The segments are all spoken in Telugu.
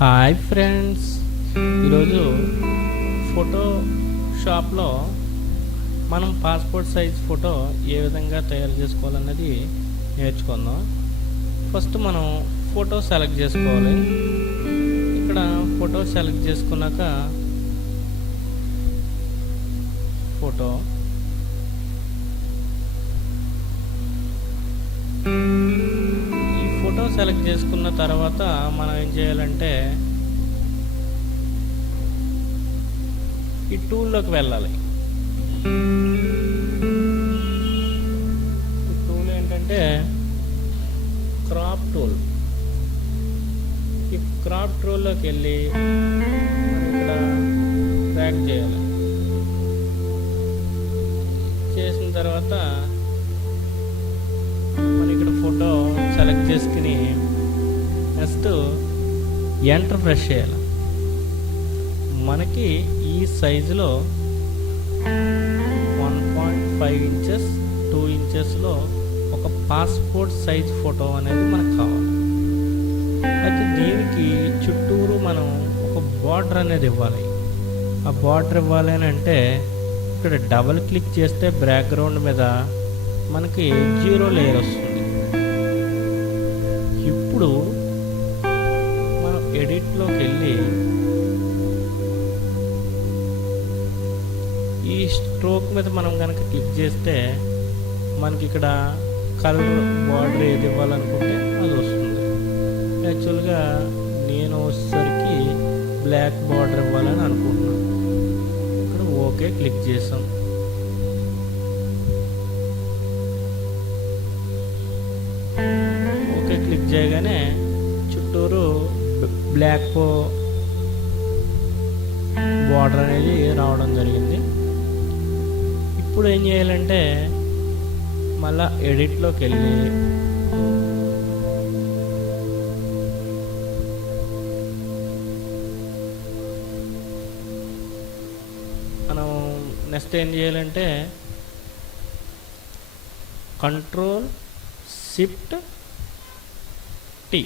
Hi friends. ఈరోజు ఫోటో షాప్లో మనం పాస్పోర్ట్ సైజ్ ఫోటో ఏ విధంగా తయారు చేసుకోవాలన్నది నేర్చుకుందాం. ఫస్ట్ మనం ఫోటో సెలెక్ట్ చేసుకోవాలి. ఇక్కడ ఫోటో సెలెక్ట్ చేసుకున్నాక ఫోటో ఫోటో. సెలెక్ట్ చేసుకున్న తర్వాత మనం ఏం చేయాలంటే ఈ టూల్లోకి వెళ్ళాలి. ఈ టూల్ ఏంటంటే క్రాప్ టూల్. ఈ క్రాప్ టూల్లోకి వెళ్ళి ఇక్కడ ట్రాక్ చేయాలి. చేసిన తర్వాత చేసుకుని నెక్స్ట్ ఎంటర్ ప్రెస్ చేయాలి. మనకి ఈ సైజులో one point five inches two ఇంచెస్లో ఒక పాస్పోర్ట్ సైజ్ ఫోటో అనేది మనకు కావాలి. అయితే దీనికి చుట్టూరు మనం ఒక బార్డర్ అనేది ఇవ్వాలి. ఆ బార్డర్ ఇవ్వాలి అని అంటే ఇక్కడ డబల్ క్లిక్ చేస్తే బ్యాక్గ్రౌండ్ మీద మనకి జీరో లేయర్ వస్తుంది. ఇప్పుడు మనం ఎడిట్లోకి వెళ్ళి ఈ స్ట్రోక్ మీద మనం కనుక క్లిక్ చేస్తే మనకి ఇక్కడ కలర్ బార్డర్ ఏది ఇవ్వాలనుకుంటే అది వస్తుంది. యాక్చువల్గా నేను వచ్చేసరికి బ్లాక్ బార్డర్ ఇవ్వాలని అనుకుంటున్నాను. ఇక్కడ ఓకే క్లిక్ చేసాం. బ్లాక్ బార్డర్ అనేది రావడం జరిగింది. ఇప్పుడు ఏం చేయాలంటే మళ్ళా ఎడిట్లోకి వెళ్ళి మనం నెక్స్ట్ ఏం చేయాలంటే కంట్రోల్ షిఫ్ట్ టీ.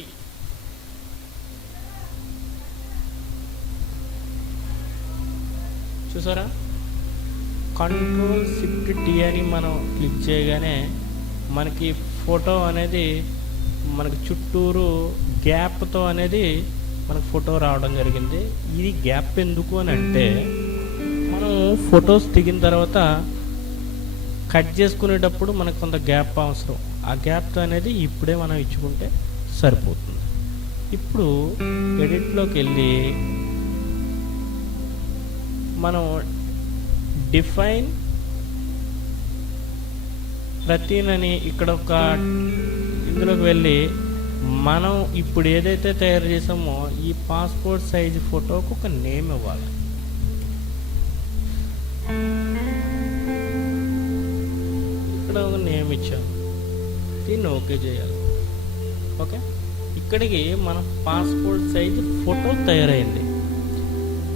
చూసారా? కంట్రోల్ షిఫ్ట్ టీ అని మనం క్లిక్ చేయగానే మనకి ఫోటో అనేది మనకు చుట్టూరు గ్యాప్తో అనేది మనకు ఫోటో రావడం జరిగింది. ఇది గ్యాప్ ఎందుకు అని అంటే మనం ఫొటోస్ దిగిన తర్వాత కట్ చేసుకునేటప్పుడు మనకు కొంత గ్యాప్ అవసరం. ఆ గ్యాప్ అనేది ఇప్పుడే మనం ఇచ్చుకుంటే సరిపోతుంది. ఇప్పుడు ఎడిట్లోకి వెళ్ళి మనం డిఫైన్ ప్రతీనని ఇక్కడ ఒక ఇందులోకి వెళ్ళి మనం ఇప్పుడు ఏదైతే తయారు చేసామో ఈ పాస్పోర్ట్ సైజ్ ఫోటోకు ఒక నేమ్ ఇవ్వాలి. ఇక్కడ ఒక నేమ్ ఇచ్చాము దీన్ని ఓకే చేయాలి. ఓకే? ఇక్కడికి మన పాస్పోర్ట్ సైజ్ ఫోటో తయారైంది.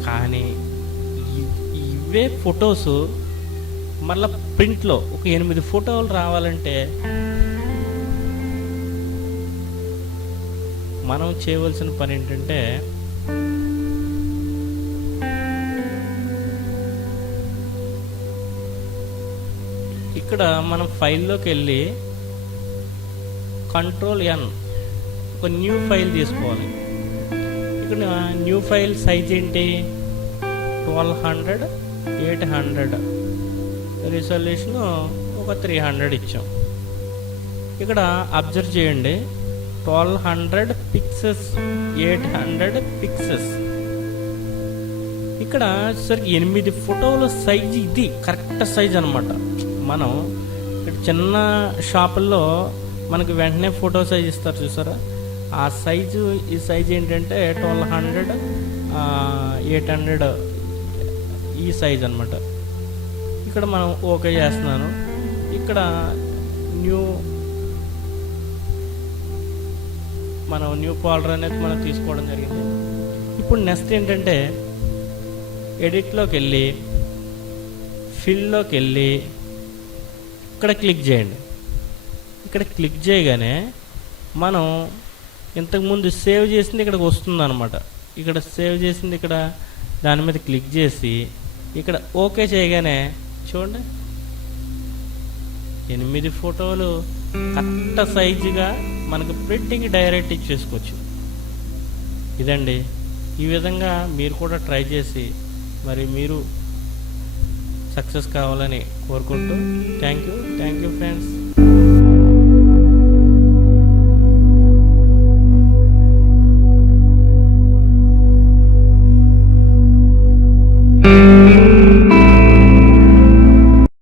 కానీ ఇవే ఫొటోస్ మళ్ళీ ప్రింట్లో ఒక ఎనిమిది ఫోటోలు రావాలంటే మనం చేయవలసిన పని ఏంటంటే ఇక్కడ మనం ఫైల్లోకి వెళ్ళి కంట్రోల్ ఎన్ ఒక న్యూ ఫైల్ తీసుకోవాలి. ఇక్కడ న్యూ ఫైల్ సైజ్ ఏంటి? Twelve hundred eight hundred. Resolution ఒక త్రీ హండ్రెడ్ ఇచ్చాం. ఇక్కడ అబ్జర్వ్ చేయండి. Twelve hundred pixels eight hundred pixels ఇక్కడ సరి ఎనిమిది ఫోటోల సైజ్ ఇది కరెక్ట్ సైజ్ అనమాట మనం ఇక్కడ చిన్న షాపుల్లో మనకి వెంటనే ఫోటో సైజ్ ఇస్తారు చూసారా? ఆ సైజు ఈ సైజ్ ఏంటంటే ట్వెల్వ్ హండ్రెడ్ ఎయిట్ హండ్రెడ్ ఈ సైజ్ అనమాట ఇక్కడ మనం ఓకే చేస్తున్నాను. ఇక్కడ న్యూ మనం న్యూ పాలర్ అనేది మనం తీసుకోవడం జరిగింది. ఇప్పుడు నెక్స్ట్ ఏంటంటే ఎడిట్లోకి వెళ్ళి ఫిల్లోకి వెళ్ళి ఇక్కడ క్లిక్ చేయండి. ఇక్కడ క్లిక్ చేయగానే మనం ఇంతకుముందు సేవ్ చేసింది ఇక్కడికి వస్తుంది అనమాట ఇక్కడ సేవ్ చేసింది ఇక్కడ దాని మీద క్లిక్ చేసి ఇక్కడ ఓకే చేయగానే చూడండి. ఎనిమిది ఫోటోలు కరెక్ట్ సైజుగా మనకు ప్రింటింగ్ డైరెక్ట్ ఇచ్చేసుకోవచ్చు. ఇదండి. ఈ విధంగా మీరు కూడా ట్రై చేసి మరి మీరు సక్సెస్ కావాలని కోరుకుంటూ thank you. Thank you friends.